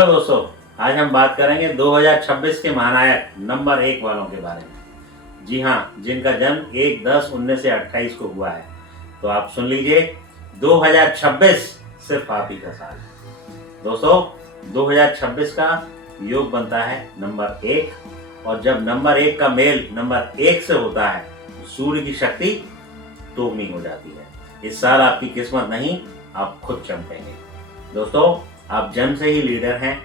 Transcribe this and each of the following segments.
Hello दोस्तों, आज हम बात करेंगे 2026 के महानायक नंबर 1 वालों के बारे में। जी हाँ, जिनका जन्म 1/10/19 से 28 को हुआ है। तो आप सुन लीजिए, 2026 सिर्फ आप ही का साल है। दोस्तों, 2026 का योग बनता है नंबर 1, और जब नंबर 1 का मेल नंबर 1 से होता है तो सूर्य की शक्ति दोगुनी हो जाती है। इस साल आपकी किस्मत नहीं, आप खुद चमकेंगे। दोस्तों, आप जन्म से ही लीडर हैं,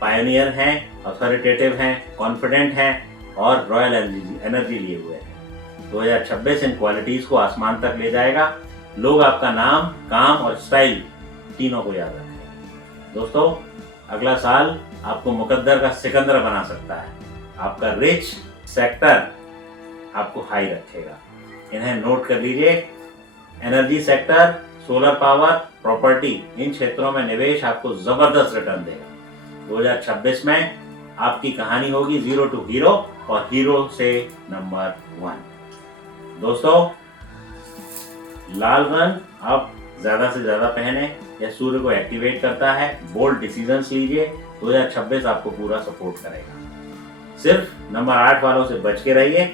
पायनियर हैं, अथॉरिटेटिव हैं, कॉन्फिडेंट हैं और रॉयल एनर्जी लिए हुए हैं। 2026 इन क्वालिटीज को आसमान तक ले जाएगा। लोग आपका नाम, काम और स्टाइल तीनों को याद रखेंगे। दोस्तों, अगला साल आपको मुकद्दर का सिकंदर बना सकता है। आपका रिच सेक्टर आपको हाई रखेगा। इन्हें नोट कर लीजिए। Energy sector, solar power, property, इन क्षेत्रों में निवेश आपको जबरदस्त रिटर्न देगा। 2026 में आपकी कहानी होगी जीरो टू हीरो और हीरो से नंबर 1। दोस्तों, लाल रंग आप ज्यादा से ज्यादा पहने, यह सूर्य को एक्टिवेट करता है। बोल्ड डिसीजंस लीजिए, 2026 आपको पूरा सपोर्ट करेगा। सिर्फ नंबर 8 वालों से बच के रहिए।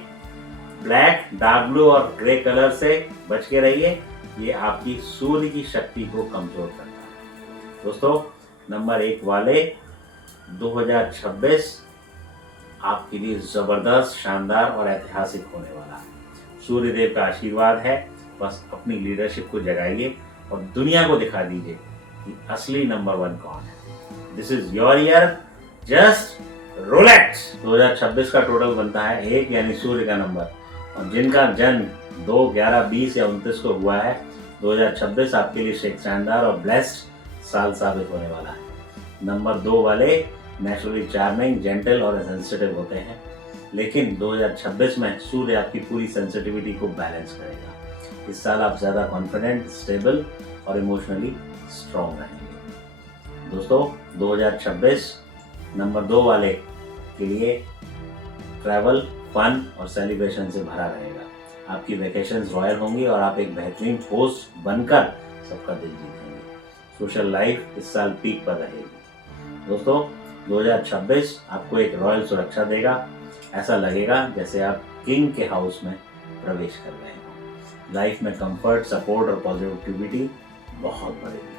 ब्लैक, डार्क ब्लू और ग्रे कलर से बच के रहिए। ये आपकी सूर्य की शक्ति को कमजोर करता है। दोस्तों, नंबर 1 वाले 2026 आपके लिए जबरदस्त, शानदार और ऐतिहासिक होने वाला है। सूर्य देव का आशीर्वाद है। बस अपनी लीडरशिप को जगाइए और दुनिया को दिखा दीजिए कि असली नंबर 1 कौन है। This is your year, just Rolex. 2026 का टोटल बनता है 1, यानी सूर्य का नंबर। और जिनका जन्म 2, 11, 20 या 29 को हुआ है, 2026 आपके लिए एक शानदार और ब्लेस्ड साल साबित होने वाला है। नंबर 2 वाले नेचुरली चार्मिंग, जेंटल और सेंसिटिव होते हैं, लेकिन 2026 में सूर्य आपकी पूरी सेंसिटिविटी को बैलेंस करेगा। इस साल आप ज्यादा कॉन्फिडेंट, स्टेबल और इमोशनली स्ट्रॉन्ग रहेंगे। दोस्तों, 2026 नंबर 2 वाले के लिए ट्रैवल, फन और सेलिब्रेशन से भरा रहेगा। आपकी वेकेशंस रॉयल होंगी और आप एक बेहतरीन होस्ट बनकर सबका दिल जीतेंगे। सोशल लाइफ इस साल पीक पर रहेगी। दोस्तों, 2026 आपको एक रॉयल सुरक्षा देगा। ऐसा लगेगा जैसे आप किंग के हाउस में प्रवेश कर रहे हो। लाइफ में कंफर्ट, सपोर्ट और पॉजिटिविटी बहुत बढ़ेगी।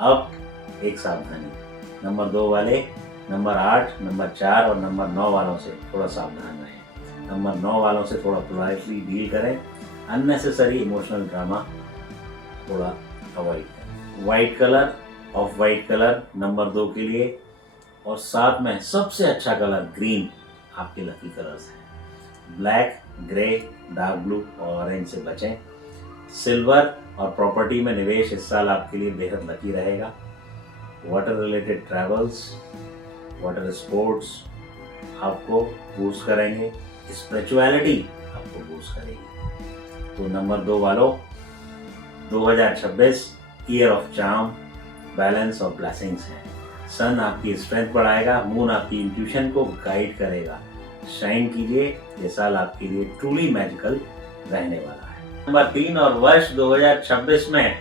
अब एक सावधानी, नंबर 2 वाले नंबर 8, नंबर 4 और नंबर 9 वालों से थोड़ा सावधान रहें। नंबर 9 वालों से थोड़ा पोलाइटली डील करें। अननेसेसरी इमोशनल ड्रामा थोड़ा अवॉइड करें। White colour, of white colour number 2 के लिए, और साथ में सबसे अच्छा कलर ग्रीन आपके लकी कलर्स हैं। ब्लैक, ग्रे, डार्क ब्लू और ऑरेंज से बचें। सिल्वर और प्रॉपर्टी में निवेश इस साल आपके लिए बेहद लकी रहेगा। Water related travels, water sports आपको बूस्ट करेंगे। स्पिरिचुअलिटी आपको बूस्ट करेगी। तो नंबर 2 वालों, 2026 ईयर ऑफ चार्म, बैलेंस और ब्लेसिंग्स है। सन आपकी स्ट्रेंथ बढ़ाएगा, मून आपकी इंट्यूशन को गाइड करेगा। शाइन कीजिए, ये साल आपके लिए ट्रूली मैजिकल रहने वाला है। नंबर 3 और वर्ष 2026 में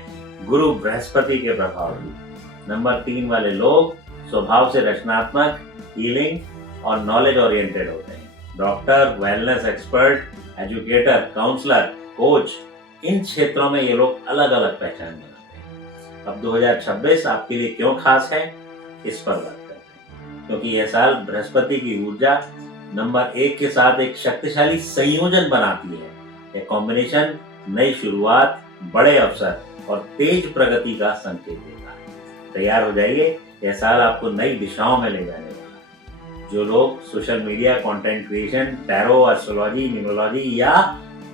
गुरु बृहस्पति के प्रभाव भी। नंबर 3 वाले लोग स्वभाव से रचनात्मक, हीलिंग और नॉलेज ओरिएंटेड होते हैं। Doctor, wellness expert, educator, counsellor, coach, इन क्षेत्रों में ये लोग अलग अलग पहचान बनाते हैं। अब 2026 आपके लिए क्यों खास है, इस पर बात करते हैं। क्योंकि यह साल बृहस्पति की ऊर्जा नंबर 1 के साथ एक शक्तिशाली संयोजन बनाती है। यह कॉम्बिनेशन नई शुरुआत, बड़े अवसर और तेज प्रगति का संकेत देता है। तैयार हो जाइए, यह साल आपको नई दिशाओं में ले जाने वाला है। जो लोग social media, content creation, tarot, astrology, numerology या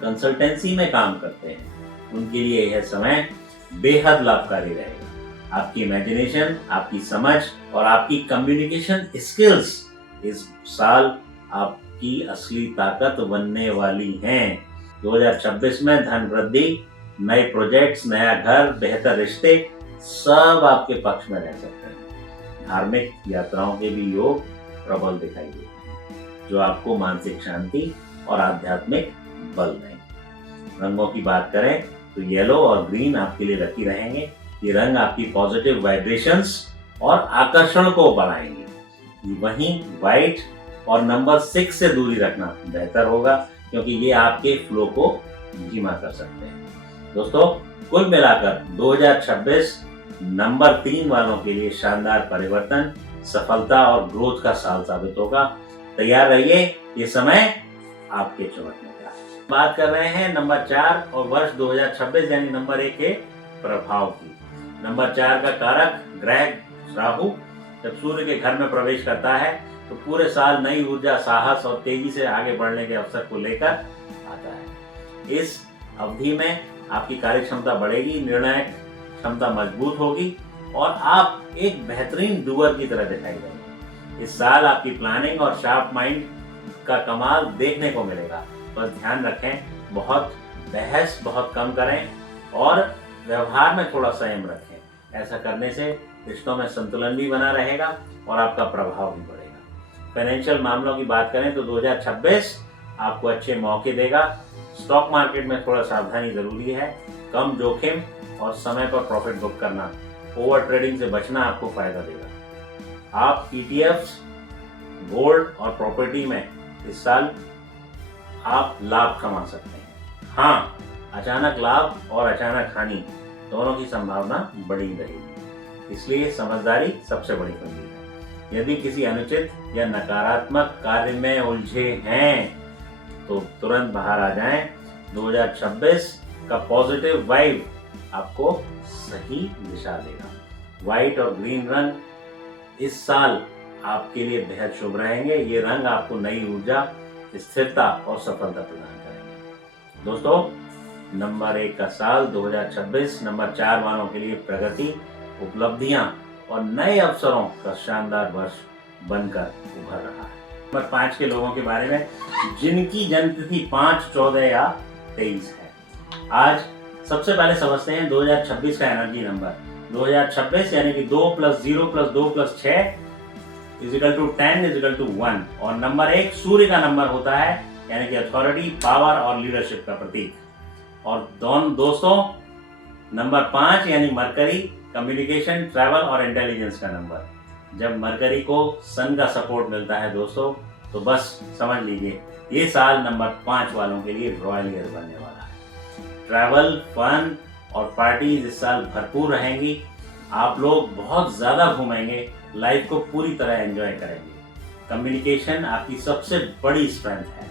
कंसल्टेंसी में काम करते हैं, उनके लिए यह समय बेहद लाभकारी रहेगा। आपकी इमेजिनेशन, आपकी समझ और आपकी कम्युनिकेशन स्किल्स इस साल आपकी असली ताकत बनने वाली हैं। 2026 में धन वृद्धि, नए प्रोजेक्ट्स, नया घर, बेहतर रिश्ते सब आपके पक्ष में रह सकते हैं। धार्मिक यात्राओं के भी योग प्रबल दिखाई देते हैं, जो आपको मानसिक शांति और आध्यात्मिक बल देंगे। रंगों की बात करें तो येलो और ग्रीन आपके लिए लकी रहेंगे। ये रंग आपकी पॉजिटिव वाइब्रेशंस और आकर्षण को बढ़ाएंगी। वहीं वाइट और नंबर 6 से दूरी रखना बेहतर होगा, क्योंकि ये आपके फ्लो को धीमा कर सकते हैं। दोस्तों, कुल मिलाकर 2026 नंबर 3 वालों के लिए शानदार परिवर्तन, सफलता और ग्रोथ का साल साबित होगा। तैयार रहिए, ये समय आपके चमकने का। बात कर रहे हैं नंबर 4 और वर्ष 2026 यानी नंबर 1 के प्रभाव की। नंबर 4 का कारक ग्रह राहु जब सूर्य के घर में प्रवेश करता है तो पूरे साल नई ऊर्जा, साहस और तेजी से आगे बढ़ने के अवसर को लेकर आता है। इस अवधि में आपकी कार्य क्षमता बढ़ेगी, निर्णय क्षमता मजबूत होगी और आप एक बेहतरीन डूअर की तरह दिखाई देंगे। इस साल आपकी प्लानिंग और शार्प माइंड का कमाल देखने को मिलेगा। बस ध्यान रखें, बहुत बहस बहुत कम करें और व्यवहार में थोड़ा संयम रखें। ऐसा करने से रिश्तों में संतुलन भी बना रहेगा और आपका प्रभाव भी बढ़ेगा। फाइनेंशियल मामलों की बात करें तो 2026 आपको अच्छे मौके देगा। स्टॉक मार्केट में थोड़ा सावधानी जरूरी है। कम जोखिम और समय पर प्रॉफिट बुक करना, ओवर ट्रेडिंग से बचना आपको फायदा देगा। आप ETFs, गोल्ड और प्रॉपर्टी में इस साल आप लाभ कमा सकते हैं। हाँ, अचानक लाभ और अचानक हानि दोनों की संभावना बड़ी रहेगी, इसलिए समझदारी सबसे बड़ी कुंजी है। यदि किसी अनुचित या नकारात्मक कार्य में उलझे हैं तो तुरंत बाहर आ जाएं। 2026 का पॉजिटिव वाइब आपको सही दिशा देगा। व्हाइट और ग्रीन रंग इस साल आपके लिए बेहद शुभ रहेंगे। ये रंग आपको नई ऊर्जा, स्थिरता और सफलता प्रदान करेंगे। दोस्तों, नंबर 1 का साल 2026 नंबर 4 वालों के लिए प्रगति, उपलब्धियां और नए अवसरों का शानदार वर्ष बनकर उभर रहा है। नंबर 5 के लोगों के बारे में, जिनकी जन्मतिथि 5, 14 या 23 है। आज सबसे पहले समझते हैं 2026 का एनर्जी नंबर। 2026 यानी कि 2 + 0 + 2 + 6 = 10 = 1 और नंबर 1 सूर्य का नंबर होता है, यानी कि अथॉरिटी, पावर और लीडरशिप का प्रतीक। और दोस्तों, नंबर 5 यानी मरकरी, कम्युनिकेशन, ट्रैवल और इंटेलिजेंस का नंबर। जब मरकरी को सन का सपोर्ट मिलता है दोस्तों, तो बस समझ लीजिए ये साल नंबर 5 वालों के लिए रॉयल ईयर बनने वाला है। ट्रैवल, फन और पार्टीज इस साल भरपूर रहेंगी। आप लोग बहुत ज्यादा घूमेंगे, लाइफ को पूरी तरह एंजॉय करेंगे। कम्युनिकेशन आपकी सबसे बड़ी स्ट्रेंथ है,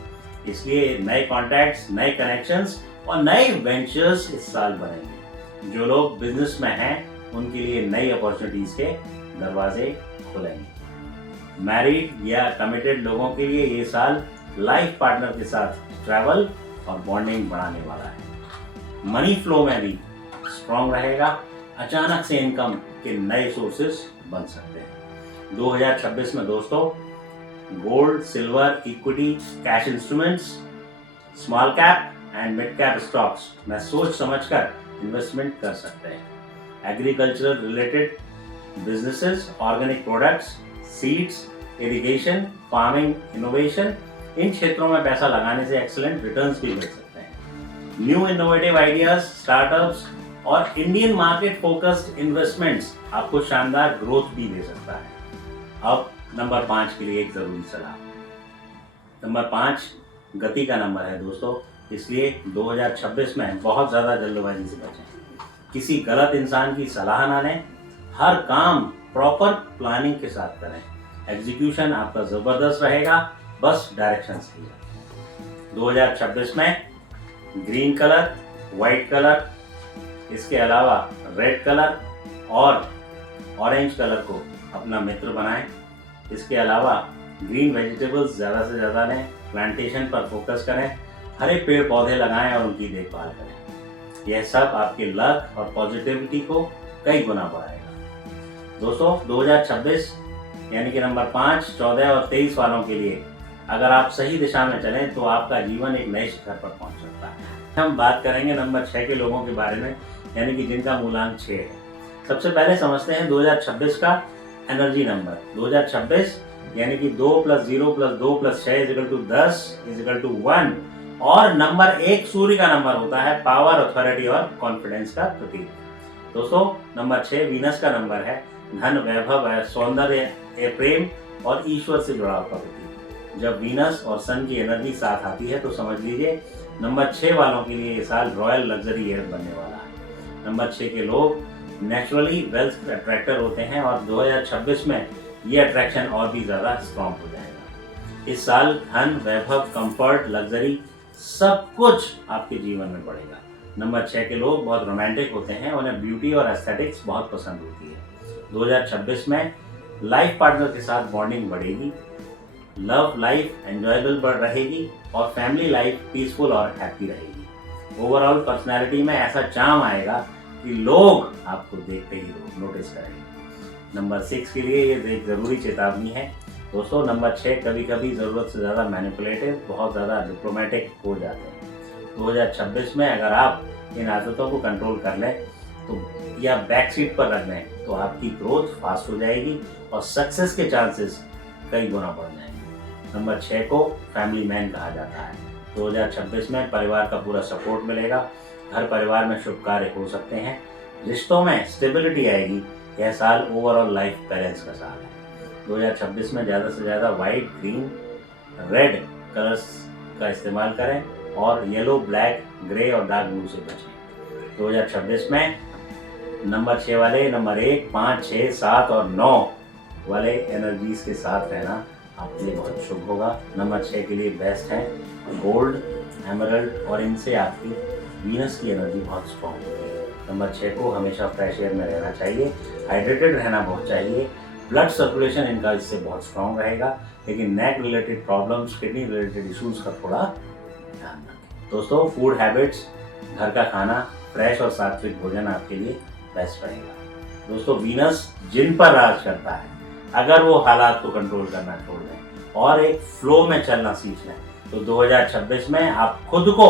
इसलिए नए कॉन्टैक्ट्स, नए कनेक्शंस और नए वेंचर्स इस साल बनेंगे। जो लोग बिजनेस में हैं उनके लिए नई अपॉर्चुनिटीज के दरवाजे खुलेंगे। मैरिड या कमिटेड लोगों के लिए ये साल लाइफ पार्टनर के साथ ट्रैवल और बॉन्डिंग बढ़ाने वाला है। मनी फ्लो में भी स्ट्रॉन्ग रहेगा। अचानक से इनकम के नए सोर्सेस बन सकते हैं। 2026 में दोस्तों, gold, silver, equity, cash instruments, small cap and mid cap stocks में सोच समझकर इन्वेस्टमेंट कर सकते हैं। Agricultural related businesses, organic products, seeds, irrigation, farming, innovation, इन क्षेत्रों में पैसा लगाने से एक्सीलेंट रिटर्न्स भी मिल सकते हैं। न्यू इनोवेटिव आइडियाज, स्टार्टअप्स और इंडियन मार्केट फोकस्ड इन्वेस्टमेंट्स आपको शानदार ग्रोथ भी दे सकता है। अब नंबर 5 के लिए एक जरूरी सलाह। नंबर 5 गति का नंबर है दोस्तों, इसलिए 2026 में बहुत ज्यादा जल्दबाजी से बचें। किसी गलत इंसान की सलाह ना लें। हर काम प्रॉपर प्लानिंग के साथ करें। एग्जीक्यूशन आपका जबरदस्त रहेगा, बस डायरेक्शन सही है। 2026 में ग्रीन कलर, व्हाइट कलर, इसके अलावा रेड कलर और ऑरेंज कलर को अपना मित्र बनाएं। इसके अलावा ग्रीन वेजिटेबल्स ज़्यादा से ज़्यादा लें, प्लांटेशन पर फोकस करें, हरे पेड़ पौधे लगाएं और उनकी देखभाल करें। यह सब आपके लक और पॉजिटिविटी को कई गुना बढ़ाएगा। दोस्तों, 2026 यानी कि नंबर 5, 14 और 23 वालों के लिए अगर आप सही दिशा में चलें तो आपका जीवन एक नए शिखर पर पहुंच सकता है। हम बात करेंगे नंबर 6 के लोगों के बारे में, यानी कि जिनका मूलांक 6 है। सबसे पहले समझते हैं 2026 का एनर्जी नंबर। 2026 यानी कि 2 + 0 + 2 + 6 = 10 = 1 और नंबर 1 सूर्य का नंबर होता है, पावर, अथॉरिटी और कॉन्फिडेंस का प्रतीक। दोस्तों, नंबर 6 वीनस का नंबर है, धन, वैभव, सौंदर्य, प्रेम और ईश्वर से जुड़ाव का प्रतीक। जब वीनस और सन की एनर्जी साथ आती है तो समझ लीजिए नंबर 6 वालों के लिए ये साल रॉयल लग्जरी ईयर बनने वाला है। नंबर 6 के लोग नेचुरली वेल्थ अट्रैक्टर होते हैं और 2026 में ये अट्रैक्शन और भी ज़्यादा स्ट्रॉन्ग हो जाएगा। इस साल धन, वैभव, कंफर्ट, लग्जरी सब कुछ आपके जीवन में बढ़ेगा। नंबर 6 के लोग बहुत रोमांटिक होते हैं, उन्हें ब्यूटी और एस्थेटिक्स बहुत पसंद होती है। 2026 में लाइफ पार्टनर के साथ बॉन्डिंग बढ़ेगी, लव लाइफ एंजॉयबल बढ़ रहेगी और फैमिली लाइफ पीसफुल और हैप्पी रहेगी। ओवरऑल पर्सनैलिटी में ऐसा चार्म आएगा कि लोग आपको देखते ही नोटिस करेंगे। नंबर 6 के लिए ये एक ज़रूरी चेतावनी है दोस्तों। नंबर 6 कभी कभी ज़रूरत से ज़्यादा मैनिपुलेटिव, बहुत ज़्यादा डिप्लोमेटिक हो जाते हैं। 2026 में अगर आप इन आदतों को कंट्रोल कर लें तो या बैक सीट पर रख लें तो आपकी ग्रोथ फास्ट हो जाएगी और सक्सेस के चांसेस कई गुना बढ़ जाएंगे। नंबर 6 को फैमिली मैन कहा जाता है। 2026 में परिवार का पूरा सपोर्ट मिलेगा, घर परिवार में शुभ कार्य हो सकते हैं, रिश्तों में स्टेबिलिटी आएगी। यह साल ओवरऑल लाइफ बैलेंस का साल है। 2026 में ज़्यादा से ज़्यादा वाइट, ग्रीन, रेड कलर्स का इस्तेमाल करें और येलो, ब्लैक, ग्रे और डार्क ब्लू से बचें। 2026 में नंबर 6 वाले नंबर 1, 5, 6, 7 और 9 वाले एनर्जीज के साथ रहना आपके लिए बहुत शुभ होगा। नंबर 6 के लिए बेस्ट है गोल्ड, एमरल्ड और इनसे आपकी वीनस की एनर्जी बहुत स्ट्रॉन्ग होगी। नंबर 6 को हमेशा फ्रेश एयर में रहना चाहिए, हाइड्रेटेड रहना बहुत चाहिए। ब्लड सर्कुलेशन इनका इससे बहुत स्ट्रॉन्ग रहेगा, लेकिन neck related problems, kidney related issues का थोड़ा ध्यान रखें। दोस्तों फूड हैबिट्स, घर का खाना, फ्रेश और सात्विक भोजन आपके लिए बेस्ट रहेगा। दोस्तों वीनस जिन पर राज करता है, अगर वो हालात को कंट्रोल करना छोड़ दें और एक फ्लो में चलना सीख लें तो 2026 में आप खुद को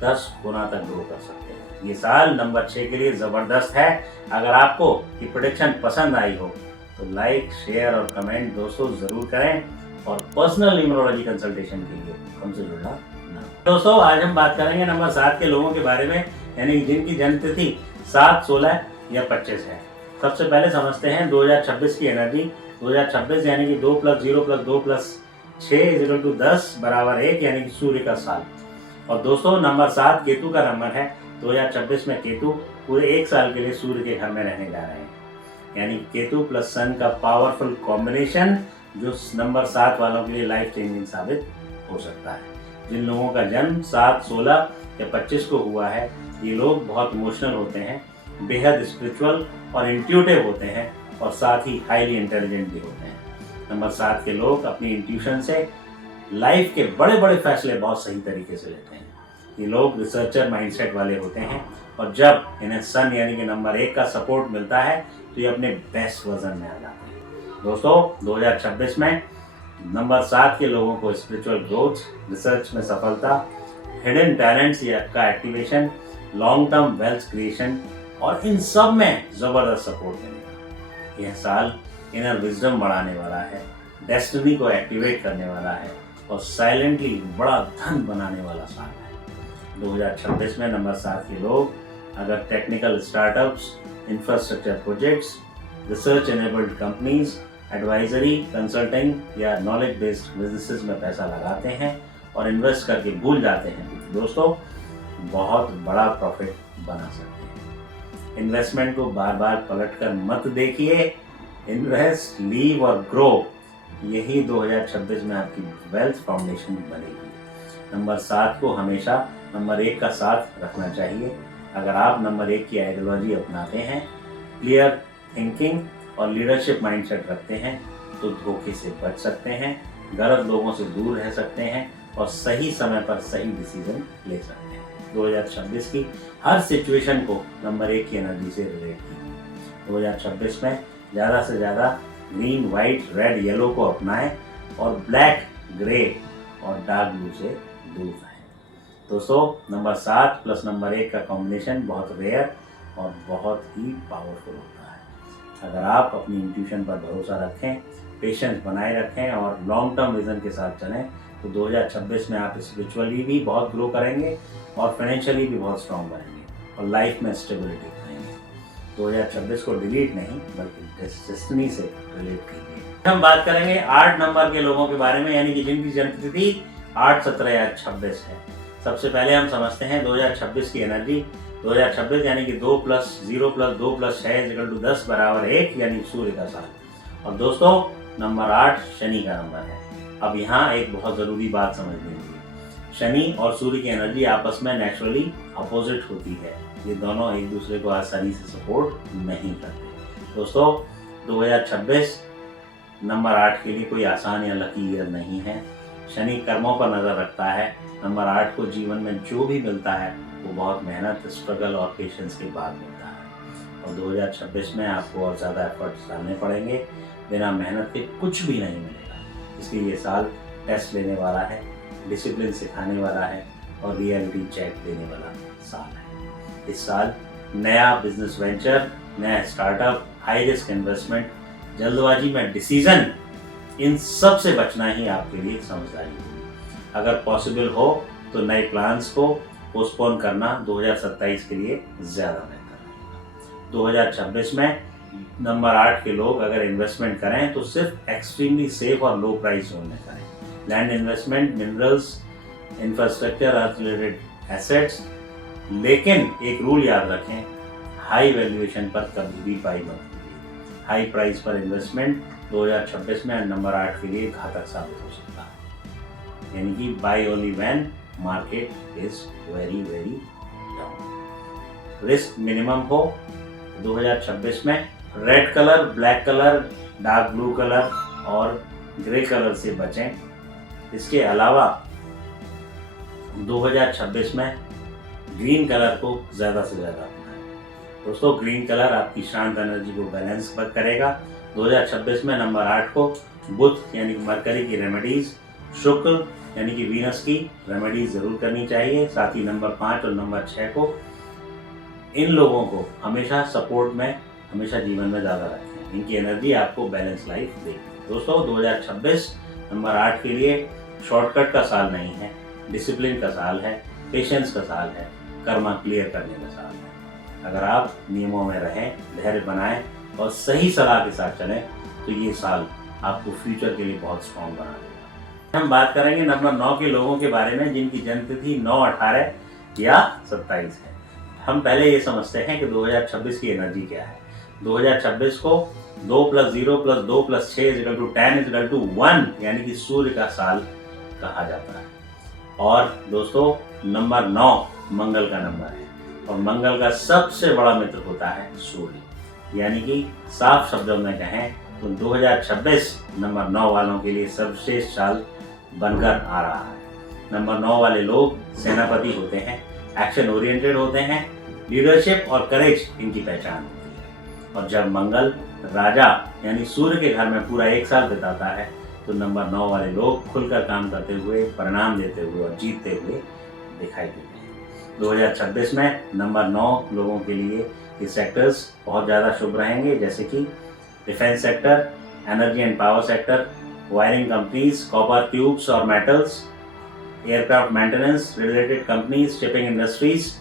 10 गुना तक ग्रो कर सकते हैं। ये साल नंबर 6 के लिए ज़बरदस्त है। अगर आपको ये प्रेडिक्शन पसंद आई हो तो लाइक, शेयर और कमेंट दोस्तों ज़रूर करें और पर्सनल न्यूमरोलॉजी कंसल्टेशन के लिए हमसे जुड़ना ना। दोस्तों आज हम बात करेंगे नंबर 7 के लोगों के बारे में, यानी जिनकी जन्म तिथि 7, 16 या 25 है। सबसे पहले समझते हैं 2026 की एनर्जी। 2026 यानी कि 2 + 0 + 2 + 6 = 10 = 1 यानी कि सूर्य का साल। और दोस्तों नंबर 7 केतु का नंबर है। 2026 में केतु पूरे 1 साल के लिए सूर्य के घर में रहने जा रहे हैं, यानी केतु प्लस सन का पावरफुल कॉम्बिनेशन जो नंबर 7 वालों के लिए लाइफ चेंजिंग साबित हो सकता है। जिन लोगों का जन्म 7, 16 या 25 को हुआ है, ये लोग बहुत इमोशनल होते हैं, बेहद स्पिरिचुअल और इंट्यूटिव होते हैं और साथ ही हाईली इंटेलिजेंट भी होते हैं। नंबर 7 के लोग अपनी इंट्यूशन से लाइफ के बड़े बड़े फैसले बहुत सही तरीके से लेते हैं। ये लोग रिसर्चर माइंडसेट वाले होते हैं और जब इन्हें सन यानी कि नंबर 1 का सपोर्ट मिलता है तो ये अपने बेस्ट वर्जन में आ जाते हैं। दोस्तों 2026 में नंबर 7 के लोगों को स्पिरिचुअल ग्रोथ, रिसर्च में सफलता, हिडन टैलेंट्स का activation, long term wealth creation और इन सब में ज़बरदस्त सपोर्ट मिलेगा। यह साल इनर विजडम बढ़ाने वाला है, डेस्टिनी को एक्टिवेट करने वाला है और साइलेंटली बड़ा धन बनाने वाला साल है। 2026 में नंबर 7 के लोग अगर technical startups, infrastructure projects, research enabled companies, advisory, consulting या नॉलेज बेस्ड बिजनेसेस में पैसा लगाते हैं और इन्वेस्ट करके भूल जाते हैं तो दोस्तों बहुत बड़ा प्रॉफिट बना सकते हैं। इन्वेस्टमेंट को बार बार पलट कर मत देखिए, इन्वेस्ट, लीव और ग्रो, यही 2026 में आपकी वेल्थ फाउंडेशन बनेगी। नंबर 7 को हमेशा नंबर 1 का साथ रखना चाहिए। अगर आप नंबर 1 की आइडियोलॉजी अपनाते हैं, क्लियर थिंकिंग और लीडरशिप माइंडसेट रखते हैं तो धोखे से बच सकते हैं, गलत लोगों से दूर रह सकते हैं और सही समय पर सही डिसीजन ले सकते हैं। 2026 की हर सिचुएशन को नंबर 1 की एनर्जी से रिलेट कीजिए। 2026 में ज़्यादा से ज़्यादा ग्रीन, वाइट, रेड, येलो को अपनाएं और ब्लैक, ग्रे और डार्क ब्लू से दूर रहें। दोस्तों नंबर 7 प्लस नंबर 1 का कॉम्बिनेशन बहुत रेयर और बहुत ही पावरफुल होता है। अगर आप अपनी इंट्यूशन पर भरोसा रखें, पेशेंस बनाए रखें और लॉन्ग टर्म विजन के साथ चलें तो 2026 में आप स्पिरिचुअली भी बहुत ग्रो करेंगे और फाइनेंशियली भी बहुत स्ट्रॉन्ग बनेंगे और लाइफ में स्टेबिलिटी पाएंगे। 2026 को डिलीट नहीं बल्कि डेस्टिनी से रिलेट कीजिए। हम बात करेंगे 8 नंबर के लोगों के बारे में, यानी कि जिनकी जन्मतिथि 8, 17 या 26 है। सबसे पहले हम समझते हैं 2026 की एनर्जी। 2026 यानी कि 2 + 0 + 2 + 6 = 10 = 1, यानी सूर्य का साल। और दोस्तों नंबर 8 शनि का नंबर है। अब यहाँ एक बहुत ज़रूरी बात समझ लीजिए, शनि और सूर्य की एनर्जी आपस में नेचुरली अपोजिट होती है। ये दोनों एक दूसरे को आसानी से सपोर्ट नहीं करते। दोस्तों 2026 नंबर 8 के लिए कोई आसान या लकी ईयर नहीं है। शनि कर्मों पर नज़र रखता है। नंबर 8 को जीवन में जो भी मिलता है वो बहुत मेहनत, स्ट्रगल और पेशेंस के बाद मिलता है। और 2026 में आपको और ज़्यादा एफर्ट्स डालने पड़ेंगे। बिना मेहनत के कुछ भी नहीं मिलेगा। इसलिए ये साल टेस्ट लेने वाला है, डिसिप्लिन सिखाने वाला है और रियलिटी चेक देने वाला साल है। इस साल नया बिजनेस वेंचर, नया स्टार्टअप, हाई रिस्क इन्वेस्टमेंट, जल्दबाजी में डिसीजन, इन सब से बचना ही आपके लिए समझदारी होगी। अगर पॉसिबल हो तो नए प्लान्स को पोस्टपोन करना 2027 के लिए ज़्यादा बेहतर रहेगा। 2026 में नंबर 8 के लोग अगर इन्वेस्टमेंट करें तो सिर्फ एक्सट्रीमली सेफ और लो प्राइस जोन में करें। Land investment, minerals, infrastructure related assets, लेकिन एक रूल याद रखें, हाई वैल्यूएशन पर कभी भी बाई मत कीजिए। हाई प्राइस पर इन्वेस्टमेंट 2026 में नंबर 8 के लिए घातक साबित हो सकता है। यानी कि by only when market is very very down. Risk minimum हो। 2026 में red colour, black colour, dark blue colour और ग्रे कलर से बचें। इसके अलावा 2026 में ग्रीन कलर को ज़्यादा से ज़्यादा अपनाएं। दोस्तों ग्रीन कलर आपकी शांत एनर्जी को बैलेंस करेगा। 2026 में नंबर 8 को बुध यानी कि मरकरी की रेमेडीज, शुक्र यानी कि वीनस की रेमेडीज ज़रूर करनी चाहिए। साथ ही नंबर 5 और नंबर 6 को, इन लोगों को हमेशा सपोर्ट में, हमेशा जीवन में ज़्यादा रखें। इनकी एनर्जी आपको बैलेंस लाइफ देगी। दोस्तों 2026 नंबर 8 के लिए शॉर्टकट का साल नहीं है, डिसिप्लिन का साल है, पेशेंस का साल है, कर्मा क्लियर करने का साल है। अगर आप नियमों में रहें, धैर्य बनाएं और सही सलाह के साथ चलें तो ये साल आपको फ्यूचर के लिए बहुत स्ट्रॉन्ग बना देगा। हम बात करेंगे नंबर 9 के लोगों के बारे में जिनकी जन्मतिथि 9, 18 या 27 है। हम पहले ये समझते हैं कि 2026 की एनर्जी क्या है। 2026 को 2 + 0 + 2 + 6 = 10 = 1, यानी कि सूर्य का साल कहा जाता है। और दोस्तों नंबर 9 मंगल का नंबर है और मंगल का सबसे बड़ा मित्र होता है सूर्य। यानी कि साफ शब्दों में कहें तो 2026 नंबर 9 वालों के लिए सर्वश्रेष्ठ साल बनकर आ रहा है। नंबर 9 वाले लोग सेनापति होते हैं, एक्शन ओरिएंटेड होते हैं, लीडरशिप और करेज इनकी पहचान होती है। और जब मंगल राजा यानी सूर्य के घर में पूरा 1 साल बिताता है तो नंबर 9 वाले लोग खुलकर काम करते हुए, परिणाम देते हुए और जीतते हुए दिखाई देते हैं। 2026 में नंबर 9 लोगों के लिए ये सेक्टर्स बहुत ज़्यादा शुभ रहेंगे, जैसे कि defence sector, energy and power sector, wiring companies, copper tubes और metals, aircraft maintenance related companies, shipping industries.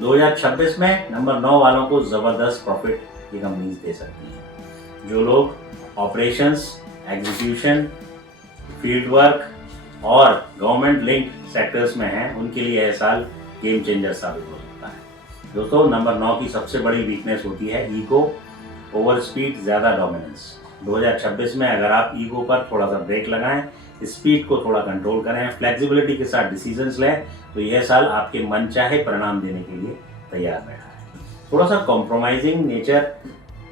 2026 में नंबर 9 वालों को ज़बरदस्त प्रॉफिट ये कंपनीज दे सकती हैं। जो लोग ऑपरेशंस, एग्जीक्यूशन, फील्ड वर्क और गवर्नमेंट लिंक्ड सेक्टर्स में हैं, उनके लिए यह साल गेम चेंजर साबित हो सकता है। दोस्तों नंबर 9 की सबसे बड़ी वीकनेस होती है ईगो, ओवर स्पीड, ज़्यादा डोमिनेंस। 2026 में अगर आप ईगो पर थोड़ा सा ब्रेक लगाएं, स्पीड को थोड़ा कंट्रोल करें, फ्लेक्सिबिलिटी के साथ डिसीजंस लें तो यह साल आपके मनचाहे परिणाम देने के लिए तैयार बैठा है। थोड़ा सा कॉम्प्रोमाइजिंग नेचर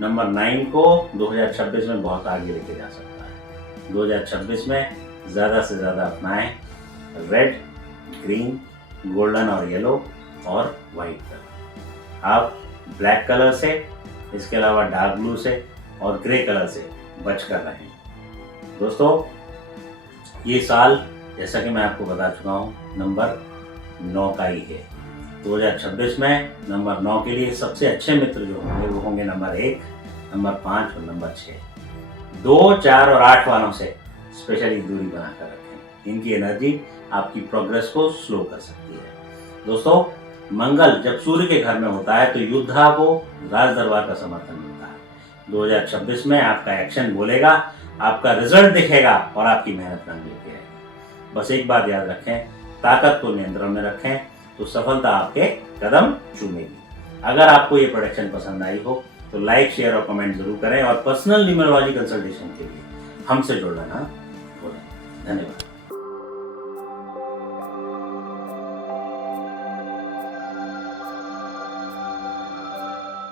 नंबर 9 को 2026 में बहुत आगे लेके जा सकता है। 2026 में ज़्यादा से ज़्यादा अपनाएं रेड, ग्रीन, गोल्डन और येलो और वाइट कलर। आप ब्लैक कलर से, इसके अलावा डार्क ब्लू से और ग्रे कलर से बचकर रहें। दोस्तों ये साल जैसा कि मैं आपको बता चुका हूँ नंबर 9 का ही है। 2026 में नंबर 9 के लिए सबसे अच्छे मित्र जो होंगे वो होंगे नंबर 1, नंबर 5 और नंबर 6। 2, 4 और 8 वालों से स्पेशली दूरी बनाकर रखें। इनकी एनर्जी आपकी प्रोग्रेस को स्लो कर सकती है। दोस्तों मंगल जब सूर्य के घर में होता है तो योद्धा को राज दरबार का समर्थन मिलता है। 2026 में आपका एक्शन बोलेगा, आपका रिजल्ट दिखेगा और आपकी मेहनत रंग लेके आएगी। बस एक बात याद रखें, ताकत को नियंत्रण में रखें तो सफलता आपके कदम चूमेगी। अगर आपको ये प्रोडक्शन पसंद आई हो तो लाइक, शेयर और कमेंट जरूर करें और पर्सनल न्यूमरोलॉजी कंसल्टेशन के लिए हमसे जुड़ना ना भूलें। धन्यवाद।